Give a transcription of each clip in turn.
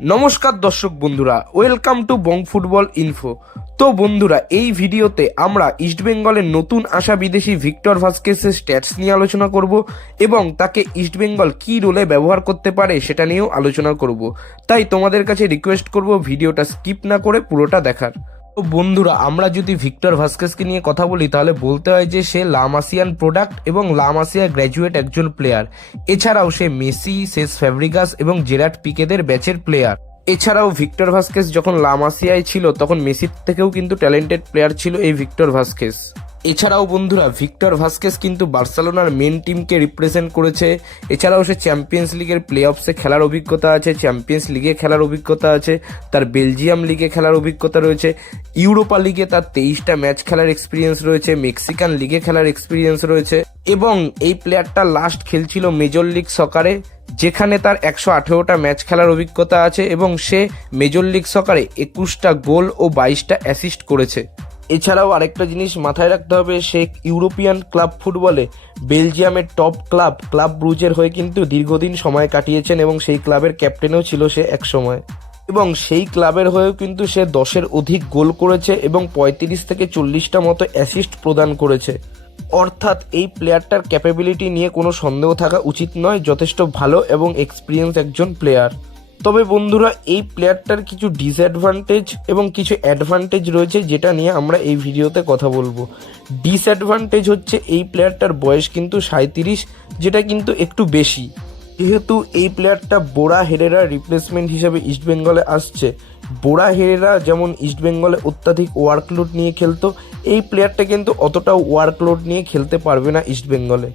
নমস্কার দর্শক বন্ধুরা welcome to Bong football info তো বন্ধুরা, এই ভিডিওতে আমরা ইস্টবেঙ্গলের নতুন আসা বিদেশি ভিক্টর ভাস্কেসের স্ট্যাটস নিয়ে আলোচনা করব এবং তাকে ইস্টবেঙ্গল কি রোলে ব্যবহার করতে পারে সেটা নিয়েও আলোচনা করব। তাই তোমাদের কাছে রিকোয়েস্ট করব ভিডিওটা স্কিপ না করে পুরোটা দেখার। তো বন্ধুরা, আমরা যদি ভিক্টর ভাস্কেসকে নিয়ে কথা বলি, তাহলে বলতে হয় যে সে লামাসিয়ান প্রোডাক্ট এবং লামাসিয়া গ্র্যাজুয়েট একজন প্লেয়ার। এছাড়াও সে মেসি সেস ফ্যাব্রিকাস এবং জেরাট পিকেদের ব্যাচের প্লেয়ার। এছাড়াও ভিক্টর ভাস্কেস যখন লামাসিয়ায় ছিল, তখন মেসির থেকেও কিন্তু ট্যালেন্টেড প্লেয়ার ছিল এই ভিক্টর ভাস্কেস। এছাড়াও বন্ধুরা, ভিক্টর ভাস্কেস কিন্তু বার্সেলোনার মেন টিমকে রিপ্রেজেন্ট করেছে। এছাড়াও সে চ্যাম্পিয়ন্স লিগের প্লে অফসে খেলার অভিজ্ঞতা আছে চ্যাম্পিয়ন্স লিগে খেলার অভিজ্ঞতা আছে, তার বেলজিয়াম লিগে খেলার অভিজ্ঞতা রয়েছে ইউরোপা লিগে তার তেইশটা ম্যাচ খেলার এক্সপিরিয়েন্স রয়েছে মেক্সিকান লিগে খেলার এক্সপিরিয়েন্স রয়েছে এবং এই প্লেয়ারটা লাস্ট খেলছিল মেজর লিগ সকারে যেখানে তার একশো আঠেরোটা ম্যাচ খেলার অভিজ্ঞতা আছে এবং সে মেজর লিগ সকারে একুশটা গোল ও বাইশটা অ্যাসিস্ট করেছে। এছাড়াও আরেকটা জিনিস মাথায় রাখতে হবে, সে ইউরোপিয়ান ক্লাব ফুটবলে বেলজিয়ামের টপ ক্লাব ক্লাব ব্রুজের হয়ে কিন্তু দীর্ঘদিন সময় কাটিয়েছেন এবং সেই ক্লাবের ক্যাপ্টেনও ছিল সে এক সময় এবং সেই ক্লাবের হয়েও কিন্তু সে দশের অধিক গোল করেছে এবং পঁয়ত্রিশ থেকে চল্লিশটা মতো অ্যাসিস্ট প্রদান করেছে। অর্থাৎ এই প্লেয়ারটার ক্যাপাবিলিটি নিয়ে কোনো সন্দেহ থাকা উচিত নয়, যথেষ্ট ভালো এবং এক্সপিরিয়েন্স একজন প্লেয়ার তবে বন্ধুরা, এই প্লেয়ারটার কিছু ডিসঅ্যাডভান্টেজ এবং কিছু অ্যাডভান্টেজ রয়েছে যেটা নিয়ে আমরা এই ভিডিওতে কথা বলব। ডিসঅ্যাডভান্টেজ হচ্ছে এই প্লেয়ারটার বয়স কিন্তু সাঁত্রিশ যেটা কিন্তু একটু বেশি। যেহেতু এই প্লেয়ারটা বোরা হেরেরা রিপ্লেসমেন্ট হিসেবে ইস্টবেঙ্গলে আসছে। বোরা হেরেরা যেমন ইস্টবেঙ্গলে অত্যাধিক ওয়ার্কলোড নিয়ে খেলতো, এই প্লেয়ারটা কিন্তু অতটা ওয়ার্কলোড নিয়ে খেলতে পারবে না ইস্টবেঙ্গলে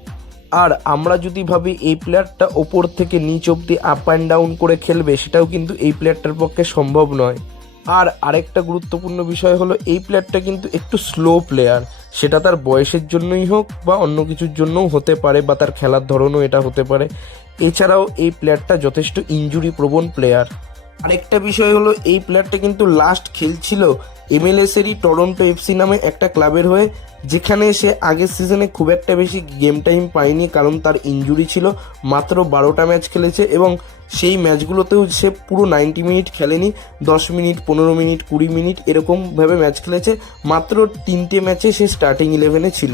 আর আমরা যদি ভাবি এই প্লেয়ারটা ওপর থেকে নিচ অব্দি আপ অ্যান্ড ডাউন করে খেলবে, সেটাও কিন্তু এই প্লেয়ারটার পক্ষে সম্ভব নয়। আর আরেকটা গুরুত্বপূর্ণ বিষয় হলো, এই প্লেয়ারটা কিন্তু একটু স্লো প্লেয়ার সেটা তার বয়সের জন্যই হোক বা অন্য কিছুর জন্যও হতে পারে বা তার খেলার ধরনও এটা হতে পারে। এছাড়াও এই প্লেয়ারটা যথেষ্ট ইনজুরি প্রবণ প্লেয়ার আরেকটা বিষয় হলো, এই প্লেয়ারটা কিন্তু লাস্ট খেলছিল এমএলএসেরই টরন্টো এফসি নামে একটা ক্লাবের হয়ে, যেখানে সে আগের সিজনে খুব একটা বেশি গেম টাইম পায়নি কারণ তার ইনজুরি ছিল, মাত্র বারোটা ম্যাচ খেলেছে এবং সেই ম্যাচগুলোতেও সে পুরো নাইনটি মিনিট খেলেনি, দশ মিনিট পনেরো মিনিট কুড়ি মিনিট এরকমভাবে ম্যাচ খেলেছে, মাত্র তিনটে ম্যাচে সে স্টার্টিং ইলেভেনে ছিল।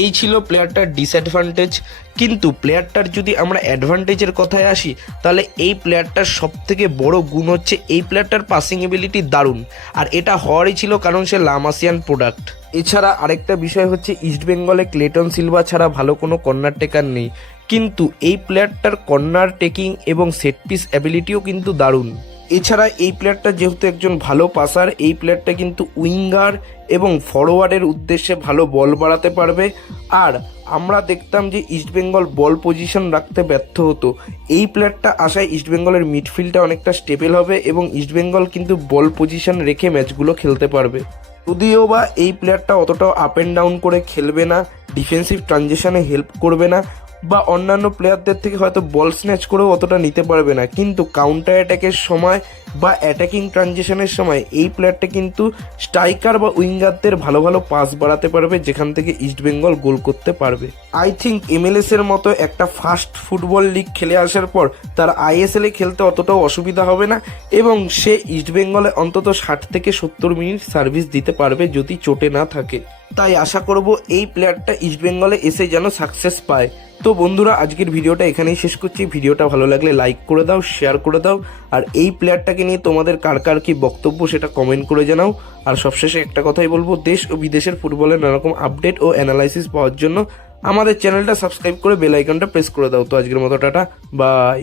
এই ছিল প্লেয়ারটার ডিসঅ্যাডভান্টেজ কিন্তু প্লেয়ারটার যদি আমরা অ্যাডভান্টেজের কথায় আসি, তাহলে এই প্লেয়ারটার সব থেকে বড় গুণ হচ্ছে এই প্লেয়ারটার পাসিং এবিলিটি দারুণ। আর এটা হওয়ারই ছিল কারণ সে লামাসিয়ান প্রোডাক্ট এছাড়া আরেকটা বিষয় হচ্ছে ইস্টবেঙ্গলে ক্লেটন সিলভা ছাড়া ভালো কোনো কর্নার টেকার নেই। কিন্তু এই প্লেয়ারটার কর্নার টেকিং এবং সেট পিস অ্যাবিলিটিও কিন্তু দারুণ। এছাড়া এই প্লেয়ারটা যেহেতু একজন ভালো পাসার এই প্লেয়ারটা কিন্তু উইঙ্গার এবং ফরওয়ার্ডের উদ্দেশ্যে ভালো বল বাড়াতে পারবে। আর আমরা দেখতাম যে ইস্টবেঙ্গল বল পজিশন রাখতে ব্যর্থ হতো। এই প্লেয়ারটা আসায় ইস্টবেঙ্গলের মিডফিল্ডটা অনেকটা স্টেবল হবে এবং ইস্টবেঙ্গল কিন্তু বল পজিশন রেখে ম্যাচগুলো খেলতে পারবে। যদিও বা এই প্লেয়ারটা অতটাও আপ অ্যান্ড ডাউন করে খেলবে না ডিফেন্সিভ ট্রানজেকশনে হেল্প করবে না বা অন্যান্য প্লেয়ারদের থেকে হয়তো বল স্ন্যাচ করেও অতটা নিতে পারবে না। কিন্তু কাউন্টার অ্যাটাকের সময় বা অ্যাটাকিং ট্রানজেকশনের সময় এই প্লেয়ারটা কিন্তু স্ট্রাইকার বা উইঙ্গারদের ভালো ভালো পাস বাড়াতে পারবে, যেখান থেকে ইস্টবেঙ্গল গোল করতে পারবে। আই থিঙ্ক এমএলএস এর মতো একটা ফাস্ট ফুটবল লিগ খেলে আসার পর তার আইএসএল এ খেলতে অতটাও অসুবিধা হবে না এবং সে ইস্টবেঙ্গলে অন্তত ষাট থেকে সত্তর মিনিট সার্ভিস দিতে পারবে যদি চোটে না থাকে। তাই আশা করব এই প্লেয়ারটা ইস্টবেঙ্গলে এসে যেন সাকসেস পায়। তো বন্ধুরা, আজকের ভিডিওটা এখানেই শেষ করছি। ভিডিওটা ভালো লাগলে লাইক করে দাও শেয়ার করে দাও। আর এই প্লেয়ারটাকে নিয়ে তোমাদের কার কার কি বক্তব্য সেটা কমেন্ট করে জানাও। আর সবশেষে একটা কথাই বলব, দেশ ও বিদেশের ফুটবলের নানারকম আপডেট ও অ্যানালাইসিস পাওয়ার জন্য আমাদের চ্যানেলটা সাবস্ক্রাইব করে বেল আইকনটা প্রেস করে দাও। তো আজকের মতো টাটা বাই